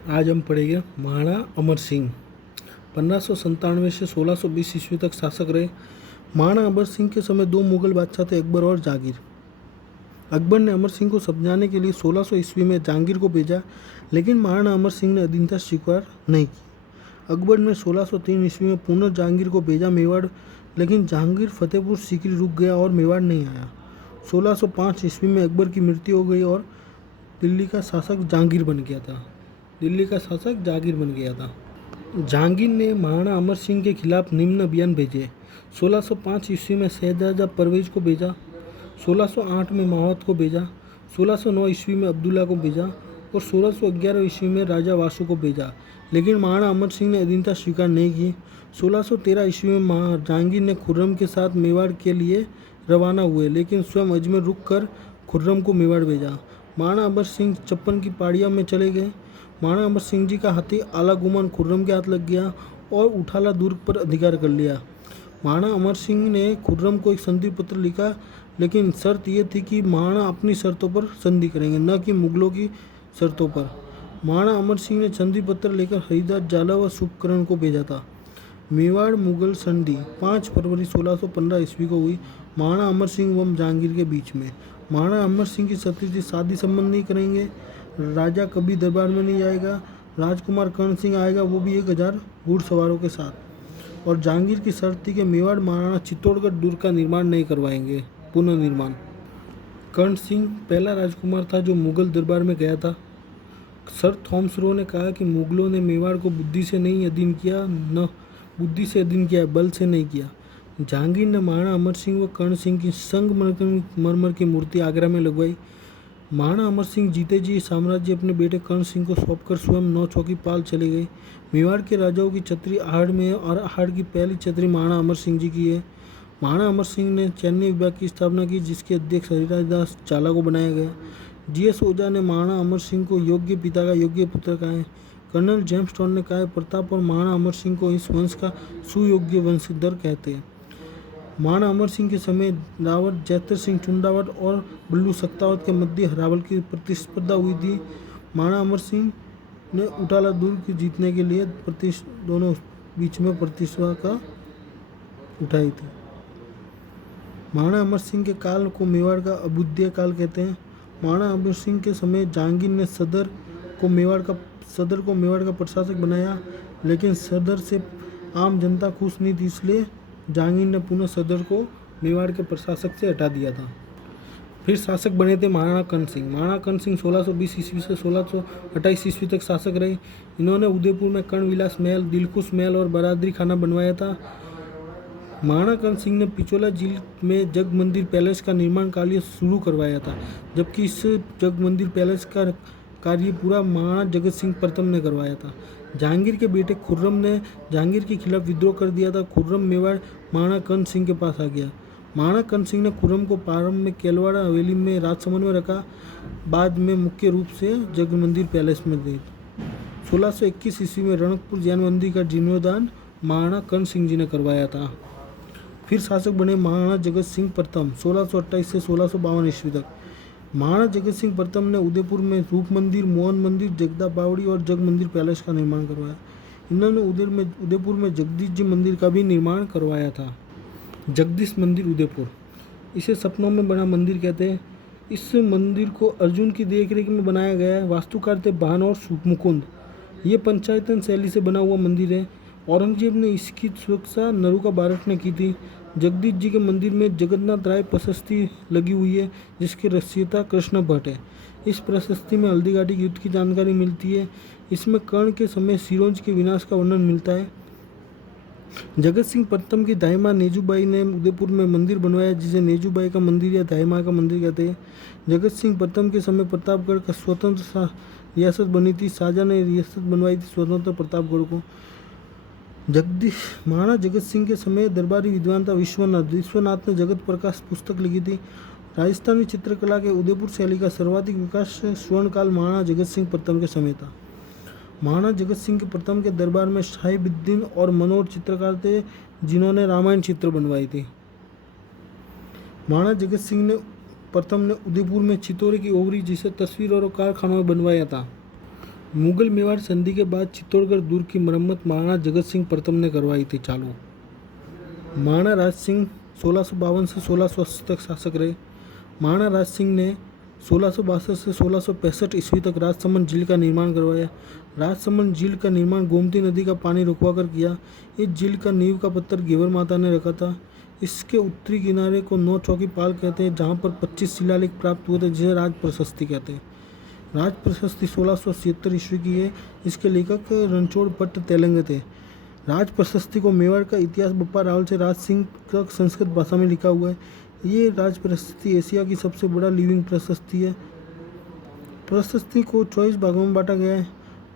आज हम पढ़ेंगे महाराणा अमर सिंह। 1597 से 1620 ईस्वी तक शासक रहे। महाराणा अमर सिंह के समय दो मुगल बादशाह थे, अकबर और जहांगीर। अकबर ने अमर सिंह को समझाने के लिए 1600 ईस्वी में जहांगीर को भेजा, लेकिन महाराणा अमर सिंह ने अधीनता स्वीकार नहीं की। अकबर ने 1603 ईस्वी में पुनः जहांगीर को भेजा मेवाड़, लेकिन जहांगीर फतेहपुर सीकरी रुक गया और मेवाड़ नहीं आया। 1605 ईस्वी में अकबर की मृत्यु हो गई और दिल्ली का शासक जहांगीर बन गया था। जहांगीर ने महाराणा अमर सिंह के खिलाफ निम्न अभियान भेजे। 1605 ईस्वी में शहजादा परवेज को भेजा, 1608 में मावत को भेजा, 1609 ईस्वी में अब्दुल्ला को भेजा और 1611 ईस्वी में राजा वासु को भेजा, लेकिन महाराणा अमर सिंह ने अधीनता स्वीकार नहीं की। 1613 ईस्वी में जहांगीर ने खुर्रम के साथ मेवाड़ के लिए रवाना हुए, लेकिन स्वयं अजमेर रुक कर खुर्रम को मेवाड़ भेजा। महाराणा अमर सिंह 56 की पहाड़िया में चले गए। महाराणा अमर सिंह जी का हाथी आला गुमान खुर्रम के हाथ लग गया और उठाला दुर्ग पर अधिकार कर लिया। महाराणा अमर सिंह ने खुर्रम को एक संधि पत्र लिखा, लेकिन शर्त यह थी कि महाराणा अपनी शर्तों पर संधि करेंगे, न कि मुगलों की शर्तों पर। महाराणा अमर सिंह ने संधि पत्र लेकर हरिदास जाला व शुभकरण को भेजा था। मेवाड़ मुगल संधि 5 फरवरी 1615 ईस्वी को हुई, महाराणा अमर सिंह व जहांगीर के बीच में। महाराणा अमर सिंह की शर्त थी, शादी संबंध नहीं करेंगे, राजा कभी दरबार में नहीं जाएगा, राजकुमार कर्ण सिंह आएगा, वो भी 1000 घुड़सवारों के साथ। और जहांगीर की शर्त थी कि मेवाड़ महाराणा चित्तौड़गढ़ दुर्ग का निर्माण नहीं करवाएंगे, पुनर्निर्माण। कर्ण सिंह पहला राजकुमार था जो मुगल दरबार में गया था। सर थॉमस रो ने कहा कि मुगलों ने मेवाड़ को बुद्धि से अधीन किया, बल से नहीं किया। जहांगीर ने महाराणा अमर सिंह व कर्ण सिंह की संगमरमर की मूर्ति आगरा में लगवाई। महाराणा अमर सिंह जीते जी साम्राज्य अपने बेटे कर्ण सिंह को सौंपकर स्वयं 9 चौकी पाल चले गए। मेवाड़ के राजाओं की छतरी आहड़ में और आहड़ की पहली छतरी महाराणा अमर सिंह जी की है। महाराणा अमर सिंह ने सैन्य विभाग की स्थापना की, जिसके अध्यक्ष हरिदास जाला को बनाया गया। जीएस ओझा ने महाराणा अमर सिंह को योग्य पिता का योग्य पुत्र कहा है। कर्नल जेम्स टॉन ने कहा है, प्रताप और महाराणा अमर सिंह को इस वंश का सुयोग्य वंशधर कहते हैं। महाराणा अमर सिंह के समय रावत जैतर सिंह चुंडावत और बल्लू सत्तावत के मध्य हरावल की प्रतिस्पर्धा हुई थी। महाराणा अमर सिंह ने उटाला दुर्ग जीतने के लिए दोनों बीच में प्रतिस्पर्धा उठाई थी। महाराणा अमर सिंह के काल को मेवाड़ का अभ्युदय काल कहते हैं। महाराणा अमर सिंह के समय जहांगीर ने सदर को मेवाड़ का प्रशासक बनाया, लेकिन सदर से आम जनता खुश नहीं थी, इसलिए जहांगीर ने पुनः सदर को मेवाड़ के प्रशासक से हटा दिया था। फिर शासक बने थे महाराणा कर्ण सिंह। महाराणा कर्ण सिंह 1620 ईस्वी से 1628 ईस्वी तक शासक रहे। इन्होंने उदयपुर में कर्ण विलास महल, दिलकुश महल और बरादरी खाना बनवाया था। महाराणा कर्ण सिंह ने पिचोला झील में जग मंदिर पैलेस का निर्माण कार्य शुरू करवाया था, जबकि इस जग मंदिर पैलेस का कार्य पूरा महाराणा जगत सिंह प्रथम ने करवाया था। जहांगीर के बेटे खुर्रम ने जहांगीर के खिलाफ विद्रोह कर दिया था। खुर्रम मेवाड़ महाराणा कर्ण सिंह के पास आ गया। महाराणा कर्ण सिंह ने खुर्रम को प्रारंभ में केलवाड़ा हवेली में राजसमंद में रखा, बाद में मुख्य रूप से जग मंदिर पैलेस में दी। 1621 ईस्वी में रणकपुर जैन मंदिर का जीर्णोद्धार महाराणा कर्ण सिंह जी ने करवाया था। फिर शासक बने महाराणा जगत सिंह प्रथम 1628 से 1652 ईस्वी तक। महाराणा जगत सिंह प्रथम ने उदयपुर में रूप मंदिर, मोहन मंदिर, जगदा बावड़ी और जग मंदिर पैलेस का निर्माण करवाया। इन्होंने उदयपुर में जगदीश जी मंदिर का भी निर्माण करवाया था। जगदीश मंदिर उदयपुर, इसे सपनों में बना मंदिर कहते हैं। इस मंदिर को अर्जुन की देखरेख में बनाया गया है। वास्तुकार थे भान और मुकुंद। ये पंचायतन शैली से बना हुआ मंदिर है। औरंगजेब ने इसकी सुरक्षा नरूका बारट ने की थी। जगदीश जी के मंदिर में जगन्नाथ राय प्रशस्ति लगी हुई है, जिसके रचयिता कृष्ण भट्ट है। इस प्रशस्ति में हल्दीघाटी युद्ध की जानकारी मिलती है। इसमें कर्ण के समय सिरोंज के विनाश का वर्णन मिलता है। जगत सिंह प्रथम की दाई नेजूबाई ने उदयपुर में मंदिर बनवाया, जिसे नेजूबाई का मंदिर या दाई माँ का मंदिर कहते हैं। जगत सिंह प्रथम के समय प्रतापगढ़ का स्वतंत्र रियासत बनी थी। शाहजहां ने रियासत बनवाई थी स्वतंत्र प्रतापगढ़ को। महाराणा जगत सिंह के समय दरबारी विद्वान था विश्वनाथ ने जगत प्रकाश पुस्तक लिखी थी। राजस्थानी चित्रकला के उदयपुर शैली का सर्वाधिक विकास स्वर्णकाल महाराणा जगत सिंह प्रथम के समय था। महाराणा जगत सिंह के प्रथम के दरबार में साहिबुद्दीन और मनोहर चित्रकार थे, जिन्होंने रामायण चित्र बनवाई थी। महाराणा जगत सिंह ने प्रथम ने उदयपुर में चितौरे की ओवरी, जिसे तस्वीर और कारखानों में बनवाया था। मुगल मेवाड़ संधि के बाद चित्तौड़गढ़ दुर्ग की मरम्मत महाराणा जगत सिंह प्रथम ने करवाई थी चालू। महाराणा राज सिंह 1652 से 1680 तक शासक रहे। महाराणा राज सिंह ने 1662 से 1665 ईस्वी तक राजसमंद झील का निर्माण करवाया। राजसमंद झील का निर्माण गोमती नदी का पानी रोकवा कर किया। इस झील का नींव का पत्थर घेवर माता ने रखा था। इसके उत्तरी किनारे को नौ चौकी पाल कहते हैं, जहाँ पर 25 शिलालेख प्राप्त हुए थे, जिसे राज प्रशस्ति कहते हैं। राज प्रशस्ति 1676 ईस्वी की है। इसके लेखक रणछोड़ भट्ट तेलंग थे। राज प्रशस्ति को मेवाड़ का इतिहास बप्पा रावल से राज सिंह का संस्कृत भाषा में लिखा हुआ है। ये राज प्रशस्ति एशिया की सबसे बड़ा लिविंग प्रशस्ति है। प्रशस्ति को 24 भागों में बांटा गया है।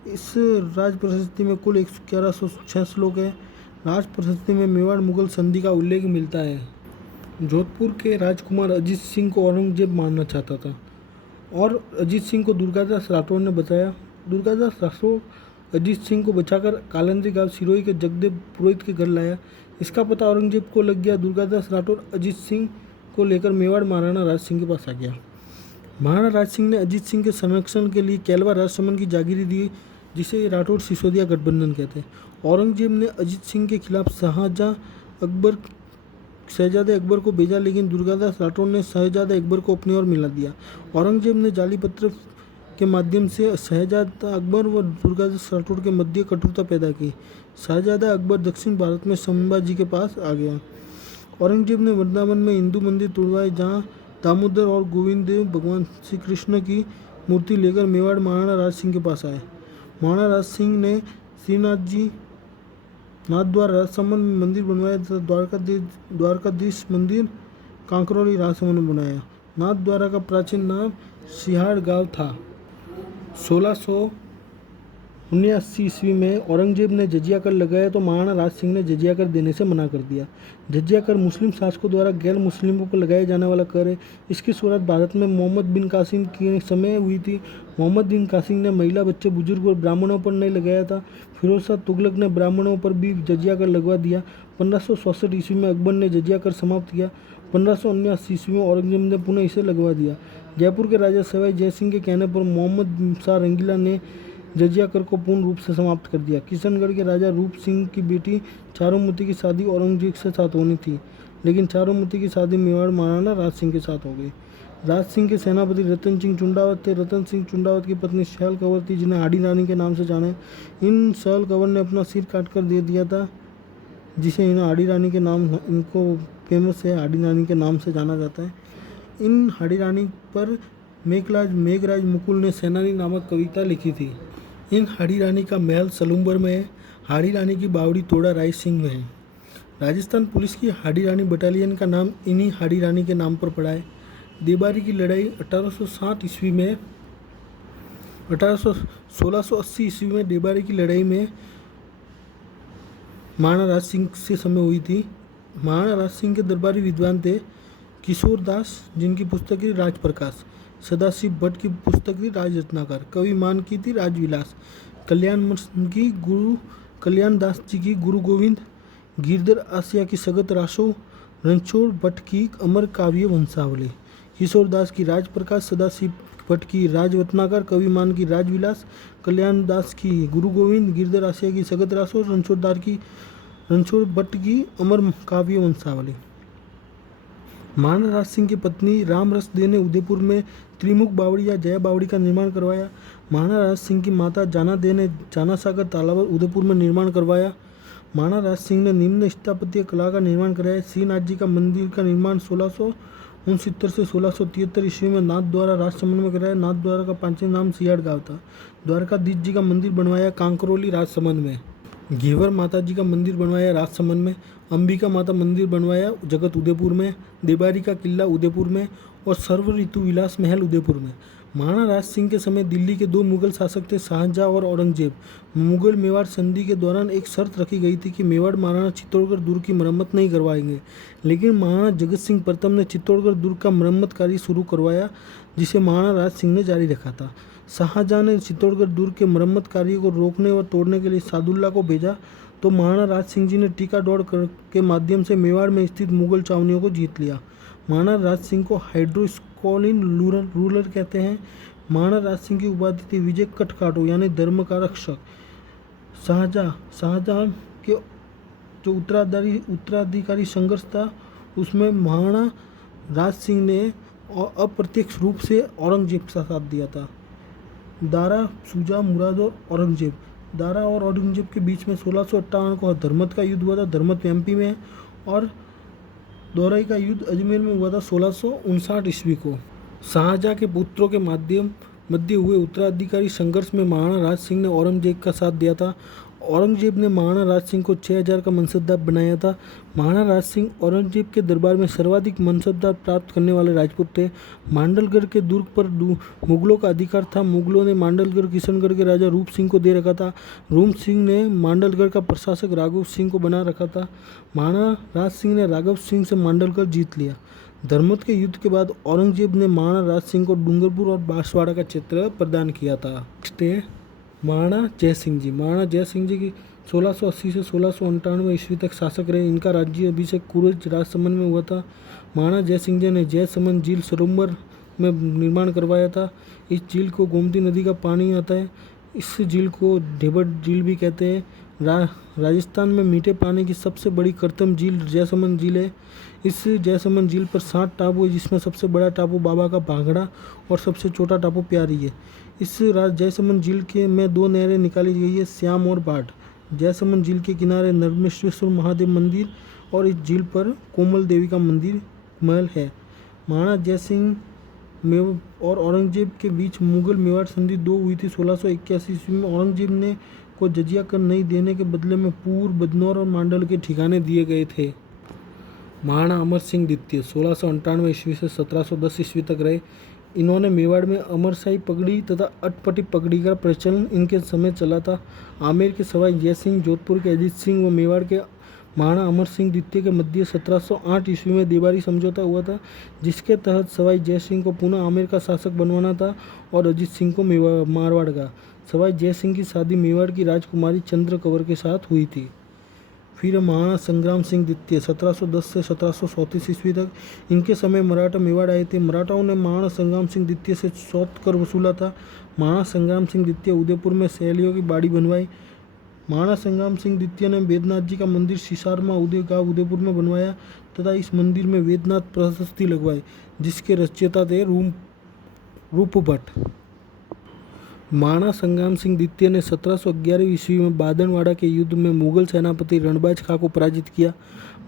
इस राज प्रशस्ति में कुल 1106 श्लोक है। राज प्रशस्ति में मेवाड़ मुगल संधि का उल्लेख मिलता है। जोधपुर के राजकुमार अजीत सिंह को औरंगजेब मारना चाहता था और अजीत सिंह को दुर्गादास राठौड़ ने बचाया। दुर्गादास राठौड़ अजीत सिंह को बचाकर कालंदरी गांव सिरोही के जगदेव पुरोहित के घर लाया। इसका पता औरंगजेब को लग गया। दुर्गादास राठौड़ अजीत सिंह को लेकर मेवाड़ महाराणा राज सिंह के पास आ गया। महाराणा राज सिंह ने अजीत सिंह के संरक्षण के लिए केलवा राजसमंद की जागीरी दी, जिसे राठौड़ सिसोदिया गठबंधन कहते हैं। औरंगजेब ने अजीत सिंह के खिलाफ शहजादे अकबर को भेजा, लेकिन दुर्गादास राठौड़ ने शहजादे अकबर को अपनी ओर मिला दिया। औरंगजेब ने जाली पत्र के माध्यम से शहजादा अकबर व दुर्गादास राठौड़ के मध्य कटुता पैदा की। शहजादा अकबर दक्षिण भारत में संभाजी के पास आ गया। औरंगजेब ने वृंदावन में हिंदू मंदिर तोड़वाए, जहाँ दामोदर और गोविंद देव भगवान श्री कृष्ण की मूर्ति लेकर मेवाड़ महाराणा राज सिंह के पास आए। महाराणा राज सिंह ने श्रीनाथ जी नाथद्वार राजसमंद में मंदिर बनवाया तथा द्वारकाधीश मंदिर कांकरौली राजसमंद में बनाया। नाथद्वारा का प्राचीन नाम सिहाड़ गांव था। 1679 ईस्वी में औरंगजेब ने जजिया कर लगाया तो महाराणा राज सिंह ने जजिया कर देने से मना कर दिया। जजिया कर मुस्लिम शासकों द्वारा गैर मुस्लिमों को लगाया जाने वाला कर है। इसकी शुरुआत भारत में मोहम्मद बिन कासिम के समय हुई थी। मोहम्मद बिन कासिम ने महिला, बच्चे, बुजुर्ग और ब्राह्मणों पर नहीं लगाया था। फिरोज शाह तुगलक ने ब्राह्मणों पर भी जजिया कर लगवा दिया। 1564 ईस्वी में अकबर ने जजिया कर समाप्त किया। 1579 ईस्वी में औरंगजेब ने पुनः इसे लगवा दिया। जयपुर के राजा सवाई जय सिंह के कहने पर मोहम्मद शाह रंगीला ने जजिया कर को पूर्ण रूप से समाप्त कर दिया। किशनगढ़ के राजा रूप सिंह की बेटी चारुमती की शादी औरंगजेब के साथ होनी थी, लेकिन चारुमती की शादी मेवाड़ महाराणा राज सिंह के साथ हो गई। राज सिंह के सेनापति रतन सिंह चुंडावत थे। रतन सिंह चुंडावत की पत्नी सहल कंवर थी, जिन्हें हाडी रानी के नाम से जाने। इन सहल कंवर ने अपना सिर काट कर दे दिया था, जिसे इन्हें हाडी रानी के नाम, इनको फेमस है, हाडी रानी के नाम से जाना जाता है। इन हाडी रानी पर मेघराज मुकुल ने सेनानी नामक कविता लिखी थी। इन हाडी रानी का महल सलूम्बर में है। हाडी रानी की बावड़ी तोड़ा राय सिंह में है। राजस्थान पुलिस की हाडी रानी बटालियन का नाम इन्हीं हाडी रानी के नाम पर पड़ा है। देबारी की लड़ाई 1860 ईस्वी में 1680 ईस्वी में देबारी की लड़ाई में महाराणा राज सिंह से समय हुई थी। महाराणा राज सिंह के दरबारी विद्वान थे किशोर दास, जिनकी पुस्तक थी राजप्रकाश। सदाशिव भट्ट की पुस्तक थी राज रत्नाकर। कवि मान की थी राजविलास। कल्याण दास जी की गुरु गोविंद, गिरधर आसिया की सगत रासो, रणछोड़ भट्ट की अमर काव्य वंशावली, किशोर दास की राजप्रकाश, सदाशिव भट्ट की राज रत्नाकर, कवि मान की राजविलास, कल्याण दास की गुरु गोविंद, गिरधर आसिया की सगत रासो, रणछोड़ भट्ट की अमर काव्य वंशावली। महाराणा राज सिंह की पत्नी रामरस दे ने उदयपुर में त्रिमुख बावड़ी या जया बावड़ी का निर्माण करवाया। महाराणा राज सिंह की माता जाना दे ने जाना सागर तालाब उदयपुर में निर्माण करवाया। महाराणा राज सिंह ने निम्न स्थापत्य कला का निर्माण कराया। श्रीनाथ जी का मंदिर का निर्माण 1669 से 1673 ईस्वी में नाथ द्वारा राजसमंद में कराया। नाथ द्वारा का प्राचीन नाम सियाड़ गांव था। द्वारकाधीश जी का मंदिर बनवाया कांकरौली राजसमंद में। घेवर माता जी का मंदिर बनवाया राजसमंद में। अंबिका माता मंदिर बनवाया जगत उदयपुर में। देबारी का किला उदयपुर में और सर्व ऋतु विलास महल उदयपुर में। महाराणा राज सिंह के समय दिल्ली के दो मुगल शासक थे, शाहजहां और औरंगजेब। मुगल मेवाड़ संधि के दौरान एक शर्त रखी गई थी कि मेवाड़ महाराणा चित्तौड़गढ़ दुर्ग की मरम्मत नहीं करवाएंगे, लेकिन महाराणा जगत सिंह प्रथम ने चित्तौड़गढ़ दुर्ग का मरम्मत कार्य शुरू करवाया, जिसे महाराणा राज सिंह ने जारी रखा था। शाहजहां ने चित्तौड़गढ़ दुर्ग के मरम्मत कार्य को रोकने और तोड़ने के लिए सादुल्ला को भेजा, तो महाराणा राज सिंह जी ने टीका दौड़ के माध्यम से मेवाड़ में स्थित मुगल छावनियों को जीत लिया। महाराणा राज सिंह को हाइड्रोस्कोलिन रूलर कहते हैं। महाराणा राज सिंह की उपाधि थी विजय कटकाटो यानी धर्म का रक्षक। शाहजहां के जो उत्तराधिकारी संघर्ष था उसमें महाराणा राज सिंह ने अप्रत्यक्ष रूप से औरंगजेब का साथ दिया था। दारा, शुजा, मुराद और औरंगजेब। दारा और औरंगजेब के बीच में 1658 को धर्मत का युद्ध हुआ था। धर्मत एमपी में है। और दोरई का युद्ध अजमेर में हुआ था 1659 ईस्वी को। शाहजहां के पुत्रों के मध्य हुए उत्तराधिकारी संघर्ष में महाराणा राज सिंह ने औरंगजेब का साथ दिया था। औरंगजेब ने महाराणा राज सिंह को 6000 का मनसबदार बनाया था। महाराणा राज सिंह औरंगजेब के दरबार में सर्वाधिक मनसबदार प्राप्त करने वाले राजपूत थे। मांडलगढ़ के दुर्ग पर मुगलों का अधिकार था। मुगलों ने मांडलगढ़ किशनगढ़ के राजा रूप सिंह को दे रखा था। रूप सिंह ने मांडलगढ़ का प्रशासक राघव सिंह को बना रखा था। महाराणा राज सिंह ने राघव सिंह से मांडलगढ़ जीत लिया। धर्मत के युद्ध के बाद औरंगजेब ने महाराणा राज सिंह को डूंगरपुर और बांसवाड़ा का क्षेत्र प्रदान किया था। नेक्स्ट है महाराणा जयसिंह जी। महाराणा जयसिंह जी की 1680 से 1698 ईस्वी तक शासक रहे। इनका राज्य अभिषेक कुरज राजसमंद में हुआ था। महाराणा जयसिंह जी ने जयसमंद झील सरोवर में निर्माण करवाया था। इस झील को गोमती नदी का पानी आता है। इस झील को ढेबर झील भी कहते हैं। राजस्थान में मीठे पानी की सबसे बड़ी कृत्रिम झील जयसमंद झील है। इस जयसमंद झील पर 7 टापू है, जिसमें सबसे बड़ा टापू बाबा का भांगड़ा और सबसे छोटा टापू प्यारी है। इस जयसमंद झील के में 2 नहरें निकाली गई है, श्याम और बाढ़। जयसमंद झील के किनारे नर्मदेश्वर महादेव मंदिर और इस झील पर कोमल देवी का मंदिर महल है। महाराणा जयसिंह और औरंगजेब के बीच मुगल मेवाड़ संधि 2 हुई थी 1681 ईस्वी में। औरंगजेब ने को जजिया कर नहीं देने के बदले में पूर्व बदनौर और मांडल के ठिकाने दिए गए थे। महाराणा अमर सिंह द्वितीय 1698 ईस्वी से 1710 ईस्वी तक रहे। इन्होंने मेवाड़ में अमरशाही पगड़ी तथा अटपटी पगड़ी का प्रचलन इनके समय चला था। आमेर के सवाई जयसिंह, जोधपुर के अजीत सिंह व मेवाड़ के महाराणा अमर सिंह द्वितीय के मध्य 1708 ईस्वी में देवारी समझौता हुआ था, जिसके तहत सवाई जयसिंह को पुनः आमेर का शासक बनवाना था और अजीत सिंह को मारवाड़ का। सवाई जयसिंह की शादी मेवाड़ की राजकुमारी चंद्र कंवर के साथ हुई थी। फिर महाराणा संग्राम सिंह द्वितीय 1710 से 1734 ईस्वी तक। इनके समय मराठा मेवाड़ आए थे। मराठाओं ने महाराणा संग्राम सिंह द्वितीय से सौत कर वसूला था। महाराणा संग्राम सिंह द्वितीय उदयपुर में सहेलियों की बाड़ी बनवाई। महाराणा संग्राम सिंह द्वितीय ने वेदनाथ जी का मंदिर सिसारमा गांव उदयपुर में बनवाया तथा इस मंदिर में वेदनाथ प्रशस्ति लगवाई, जिसके रचयिता थे रूप भट्ट। महाराणा संग्राम सिंह द्वितीय ने 1711 ईस्वी में बादनवाड़ा के युद्ध में मुगल सेनापति रणबाज खां को पराजित किया।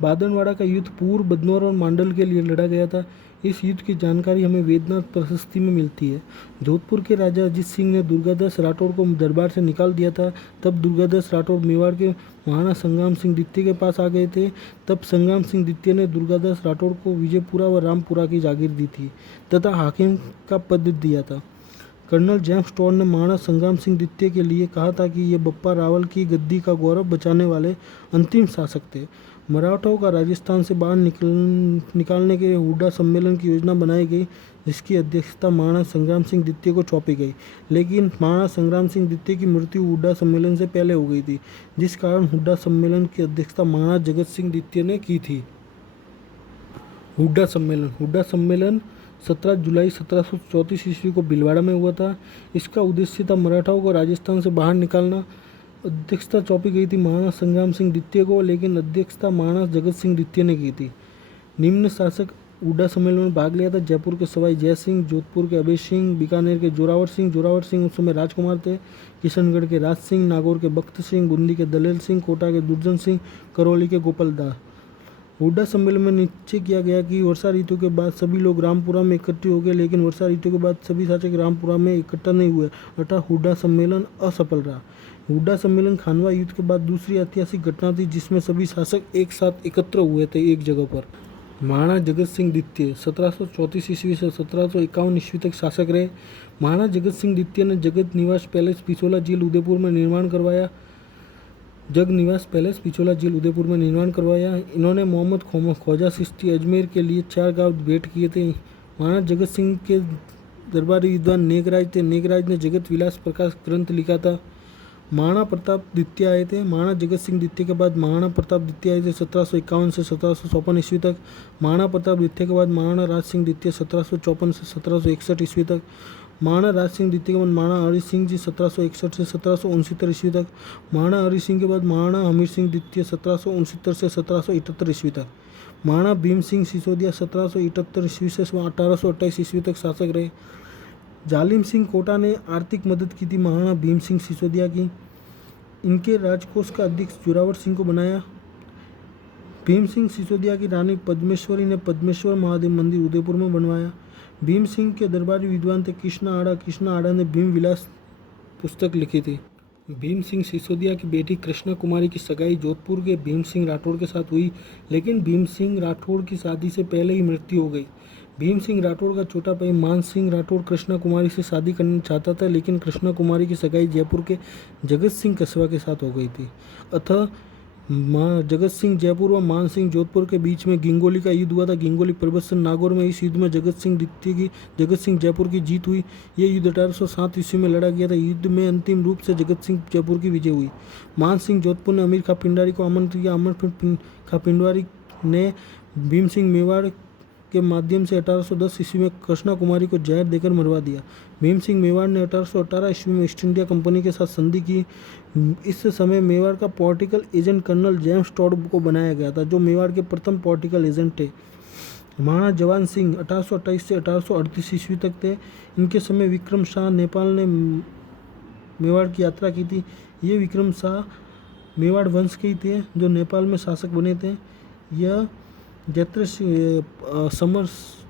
बादनवाड़ा का युद्ध पूर्व बदनौर और मांडल के लिए लड़ा गया था। इस युद्ध की जानकारी हमें वेदनाथ प्रशस्ति में मिलती है। जोधपुर के राजा अजीत सिंह ने दुर्गादास राठौड़ को दरबार से निकाल दिया था। तब दुर्गादास राठौड़ मेवाड़ के महाराणा संग्राम सिंह द्वितीय के पास आ गए थे। तब संग्राम सिंह द्वितीय ने दुर्गादास राठौड़ को विजयपुरा व रामपुरा की जागीर दी थी तथा हाकिम का पद दिया था। कर्नल जेम्स टॉड ने महाराणा संग्राम सिंह द्वितीय के लिए कहा था कि ये बप्पा रावल की गद्दी का गौरव बचाने वाले अंतिम शासक थे। मराठाओं का राजस्थान से बाहर निकालने के लिए हुड्डा सम्मेलन की योजना बनाई गई, जिसकी अध्यक्षता महाराणा संग्राम सिंह द्वितीय को सौंपी गई। लेकिन महाराणा संग्राम सिंह द्वितीय की मृत्यु हुड्डा सम्मेलन से पहले हो गई थी, जिस कारण हुड्डा सम्मेलन की अध्यक्षता महाराणा जगत सिंह द्वितीय ने की थी। हुड्डा सम्मेलन 17 जुलाई 1734 ईस्वी को भीलवाड़ा में हुआ था। इसका उद्देश्य था मराठाओं को राजस्थान से बाहर निकालना। अध्यक्षता सौंपी गई थी महाराणा संग्राम सिंह द्वितीय को, लेकिन अध्यक्षता महाराणा जगत सिंह द्वितीय ने की थी। निम्न शासक हुड्डा सम्मेलन में भाग लिया था: जयपुर के सवाई जय सिंह, जोधपुर के अभय सिंह, बीकानेर के जोरावर सिंह उस समय राजकुमार थे, किशनगढ़ के राज सिंह, नागौर के बख्त सिंह, बूंदी के दलेल सिंह, कोटा के दुर्जन सिंह, करौली के गोपाल दास। हुड्डा सम्मेलन में निश्चय किया गया कि वर्षा ऋतु के बाद सभी लोग रामपुरा में इकट्ठे हो गए, लेकिन वर्षा ऋतु के बाद सभी शासक रामपुरा में इकट्ठा नहीं हुए, अतः हुड्डा सम्मेलन असफल रहा। हुड्डा सम्मेलन खानवा युद्ध के बाद दूसरी ऐतिहासिक घटना थी, जिसमें सभी शासक एक साथ एकत्र हुए थे एक जगह पर। महाराणा जगत सिंह द्वितीय 1734 ईस्वी से 1751 ईस्वी तक शासक रहे। महाराणा जगत सिंह द्वितीय ने जगत निवास पैलेस पिछोला झील उदयपुर में निर्माण करवाया। इन्होंने मोहम्मद ख्वाजा चिश्ती अजमेर के लिए 4 गांव भेंट किए थे। महाराणा जगत सिंह के दरबारी विद्वान नेगराज थे। नेगराज ने जगत विलास प्रकाश ग्रंथ लिखा था। महाराणा प्रताप द्वितीय आए थे। महाराणा जगत सिंह द्वितीय के बाद महाराणा प्रताप द्वितीय आए थे 1751 से 1754 ईस्वी तक। महाराणा प्रताप द्वितीय के बाद महाराणा राज सिंह द्वितीय 1754 से 1761 ईस्वी तक। महाराणा राज सिंह द्वितीय के बाद महाराणा हरि सिंह जी 1761 से 1769 ईस्वी तक। महाराणा हरि सिंह के बाद महाराणा हमीर सिंह द्वितीय 1769 से 1778 ईस्वी तक। महाराणा भीम सिंह सिसोदिया 1778 ईस्वी से 1828 ईस्वी तक शासक रहे। जालिम सिंह कोटा ने आर्थिक मदद की थी महाराणा भीम सिंह सिसोदिया की। इनके राजकोष का अध्यक्ष जोरावर सिंह को बनाया। भीम सिंह सिसोदिया की रानी पद्मेश्वरी ने पद्मेश्वर महादेव मंदिर उदयपुर में बनवाया। भीम सिंह के दरबारी विद्वान थे कृष्णा आड़ा ने भीम विलास पुस्तक लिखी थी। भीम सिंह सिसोदिया की बेटी कृष्णा कुमारी की सगाई जोधपुर के भीम सिंह राठौड़ के साथ हुई, लेकिन भीम सिंह राठौड़ की शादी से पहले ही मृत्यु हो गई। भीम सिंह राठौड़ का छोटा भाई मान सिंह राठौड़ कृष्णा कुमारी से शादी करना चाहता था, लेकिन कृष्णा कुमारी की सगाई जयपुर के जगत सिंह कस्बा के साथ हो गई थी। अतः जगत सिंह जयपुर व मान सिंह जोधपुर के बीच में गिंगोली का युद्ध हुआ था। गिंगोली प्रबसन नागौर में इस युद्ध में जगत सिंह जयपुर की जीत हुई। ये युद्ध 1807 ईस्वी में लड़ा गया था। युद्ध में अंतिम रूप से जगत सिंह जयपुर की विजय हुई। मान सिंह जोधपुर ने अमीर खां पिंडारी को आमंत्रित किया। अमीर खां पिंडारी ने भीम सिंह मेवाड़ के माध्यम से 1810 ईस्वी में कृष्णा कुमारी को जहर देकर मरवा दिया। भीम सिंह मेवाड़ ने 1818 ईस्वी में ईस्ट इंडिया कंपनी के साथ संधि की। इस समय मेवाड़ का political agent colonel James Tod को बनाया गया था, जो मेवाड़ के प्रथम पॉलिटिकल एजेंट थे। महाराणा जवान सिंह 1828 से 1838 ईस्वी तक थे। इनके समय विक्रम शाह नेपाल ने मेवाड़ की यात्रा की थी। ये विक्रम शाह मेवाड़ वंश के ही थे, जो नेपाल में शासक बने थे। यह जैत्र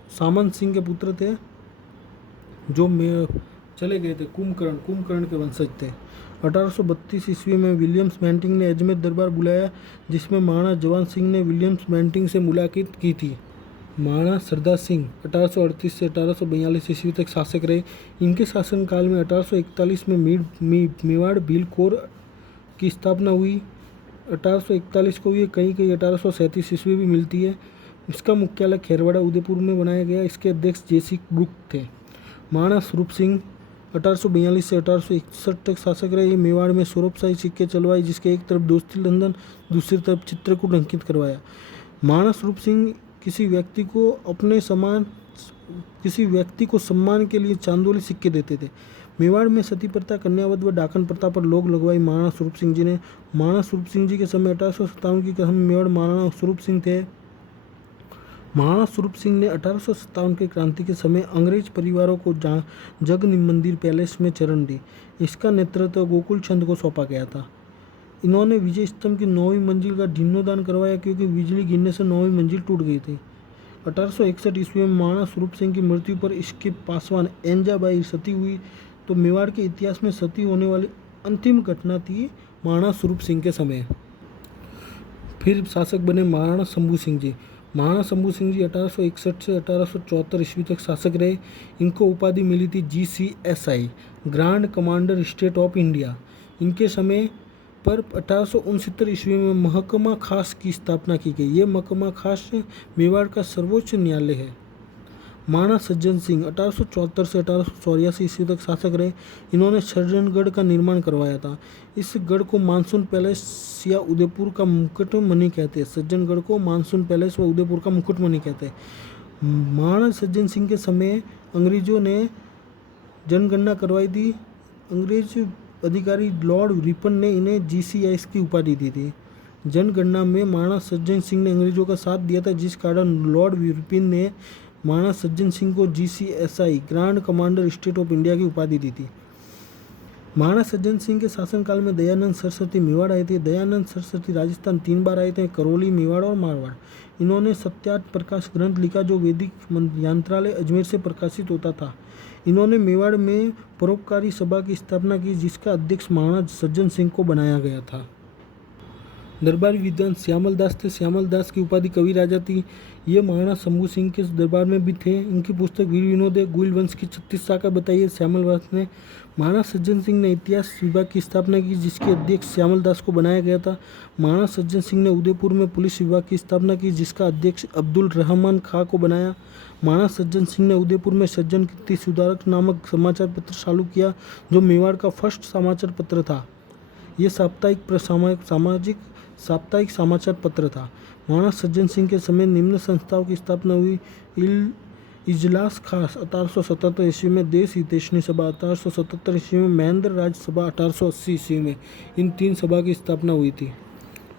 सामंत सिंह के पुत्र थे, जो चले गए थे। कुंभकर्ण के वंशज थे। 1832 ईस्वी में विलियम्स बेंटिंक ने अजमेर दरबार बुलाया, जिसमें महाराणा जवान सिंह ने विलियम्स बेंटिंक से मुलाकात की थी। महाराणा सरदार सिंह 1838 से 1842 ईस्वी तक शासक रहे। इनके शासनकाल में 1841 में मेवाड़ भील कोर की स्थापना हुई। 1841 को ये कहीं 1837 ईस्वी भी मिलती है। इसका मुख्यालय खेरवाड़ा उदयपुर में बनाया गया। इसके अध्यक्ष जेसी ब्रुक थे। महाराणा स्वरूप सिंह 1842 से 1861 तक शासक रहे। मेवाड़ में स्वरूपशाही सिक्के चलवाए, जिसके एक तरफ दोस्ती लंदन, दूसरी तरफ चित्रकूट अंकित करवाया। महाराणा स्वरूप सिंह किसी व्यक्ति को सम्मान के लिए चांदोली सिक्के देते थे। मेवाड़ में सती प्रथा, कन्यावध व डाकन प्रथा पर रोक लगवाई महाराणा स्वरूप सिंह जी ने। महाराणा स्वरूप सिंह जी के समय 1857 की कसम मेवाड़ महाराणा स्वरूप सिंह थे। महाराणा स्वरूप सिंह ने 1857 की क्रांति के समय अंग्रेज परिवारों को जग मंदिर पैलेस में चरण दी। इसका नेतृत्व गोकुल चंद को सौंपा गया था। इन्होंने विजय स्तंभ की 9वीं मंजिल का जीर्णोद्धार करवाया, क्योंकि बिजली गिरने से 9वीं मंजिल टूट गई थी। 1861 ईस्वी में महाराणा स्वरूप सिंह की मृत्यु पर इसके पासवान एंजाबाई सती हुई। तो मेवाड़ के इतिहास में सती होने वाली अंतिम घटना थी महाराणा स्वरूप सिंह के समय। फिर शासक बने महाराणा शंभू सिंह जी। महाराणा शंभू सिंह जी 1861 से 1874 ईस्वी तक शासक रहे। इनको उपाधि मिली थी GCSI, grand commander state of India. इनके समय पर 1869 ईस्वी में महकमा खास की स्थापना की गई। ये महकमा खास मेवाड़ का सर्वोच्च न्यायालय है। महाराणा सज्जन सिंह 1874 से 1884 ईस्वी तक शासक रहे। इन्होंने सज्जनगढ़ का निर्माण करवाया था। इस गढ़ को मानसून पैलेस या उदयपुर का मुकुटमणि कहते हैं। सज्जनगढ़ को मानसून पैलेस व उदयपुर का मुकुटमणि कहते हैं। महाराणा सज्जन सिंह के समय अंग्रेजों ने जनगणना करवाई थी। अंग्रेज अधिकारी लॉर्ड रिपन ने इन्हें GCS की उपाधि दी थी। जनगणना में महाराणा सज्जन सिंह ने अंग्रेजों का साथ दिया था, जिस कारण लॉर्ड रिपन ने महाराणा सज्जन सिंह को GCSI, grand commander state of India की उपाधि दी थी। महाराणा सज्जन सिंह के शासनकाल में दयानंद सरस्वती मेवाड़ आए थे। दयानंद सरस्वती राजस्थान 3 बार आए थे, करौली, मेवाड़ और मारवाड़। इन्होंने सत्यार्थ प्रकाश ग्रंथ लिखा, जो वैदिक यंत्रालय अजमेर से प्रकाशित होता था। इन्होंने मेवाड़ में परोपकारी सभा की स्थापना की, जिसका अध्यक्ष महाराणा सज्जन सिंह को बनाया गया था। दरबारी विद्वान श्यामल दास थे। श्यामल दास की उपाधि कवि राजा थी। ये महाराणा शंभू सिंह के दरबार में भी थे। इनकी पुस्तक वीर विनोद गुइल वंश की 36 शाखा बताई है। श्यामल दास ने महाराणा सज्जन सिंह ने इतिहास विभाग की स्थापना की, जिसके अध्यक्ष श्यामल दास को बनाया गया था। महाराणा सज्जन सिंह ने उदयपुर में पुलिस विभाग की स्थापना की, जिसका अध्यक्ष अब्दुल रहमान खां को बनाया। महाराणा सज्जन सिंह ने उदयपुर में सज्जन कीर्ति सुधारक नामक समाचार पत्र चालू किया, जो मेवाड़ का फर्स्ट समाचार पत्र था। ये साप्ताहिक समाचार पत्र था। महाराणा सज्जन सिंह के समय निम्न संस्थाओं की स्थापना हुई। इजलास खास 1877 ईस्वी में, देश हितैषणी सभा 1877 ईस्वी में, महेंद्र राज सभा 1880 ईस्वी में, इन 3 सभा की स्थापना हुई थी।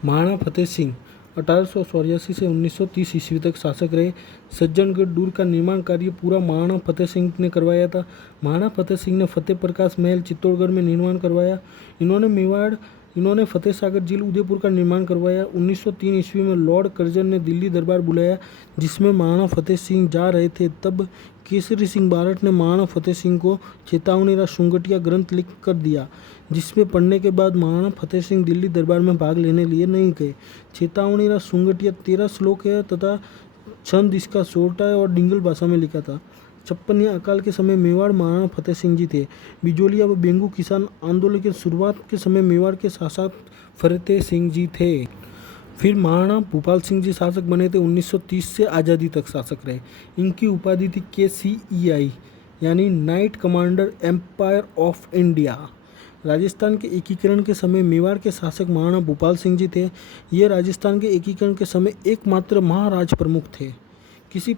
महाराणा फतेह सिंह 1884 से 1930 ईस्वी तक शासक रहे। सज्जनगढ़ दुर्ग का निर्माण कार्य पूरा महाराणा फतेह सिंह ने करवाया था। महाराणा फतेह सिंह ने फतेह प्रकाश महल चित्तौड़गढ़ में निर्माण करवाया। इन्होंने फतेह सागर झील उदयपुर का निर्माण करवाया। 1903 ईस्वी में लॉर्ड कर्जन ने दिल्ली दरबार बुलाया, जिसमें महाराणा फतेह सिंह जा रहे थे। तब केसरी सिंह बारठ ने महाराणा फतेह सिंह को चेतावनी सुंगटिया ग्रंथ लिख कर दिया, जिसमें पढ़ने के बाद महाराणा फतेह सिंह दिल्ली दरबार में भाग लेने लिए नहीं गए। चेतावनी सुंगटिया 13 श्लोक है तथा छंद इसका छोटा है और डिंगल भाषा में लिखा था। 56वें अकाल के समय मेवाड़ महाराणा फतेह सिंह जी थे। बिजोलिया व बेंगू किसान आंदोलन की शुरुआत के समय मेवाड़ के शासक फतेह सिंह जी थे। फिर महाराणा भूपाल सिंह जी शासक बने थे। 1930 से आज़ादी तक शासक रहे। इनकी उपाधि थी KCEI यानी knight commander empire of India. Rajasthan के एकीकरण के समय मेवाड़ के शासक महाराणा भूपाल सिंह जी थे। ये राजस्थान के एकीकरण के समय एकमात्र महाराज प्रमुख थे। किस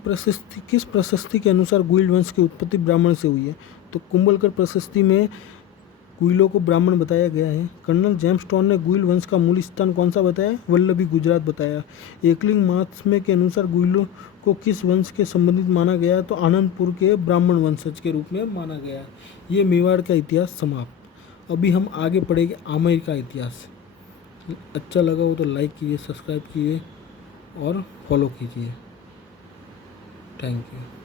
प्रशस्ति के अनुसार गुइल वंश की उत्पत्ति ब्राह्मण से हुई है? तो कुंभलकर प्रशस्ति में गुइलों को ब्राह्मण बताया गया है। कर्नल जेम्स टॉन ने गुइल वंश का मूल स्थान कौन सा बताया? वल्लभी, गुजरात बताया। एकलिंग महात्म्य के अनुसार गुइलों को किस वंश के संबंधित माना गया? तो आनंदपुर के ब्राह्मण वंशज के रूप में माना गया। ये मेवाड़ का इतिहास समाप्त। अभी हम आगे पढ़ेंगे आमेर का इतिहास। अच्छा लगा हो तो लाइक कीजिए, सब्सक्राइब कीजिए और फॉलो कीजिए। Thank you.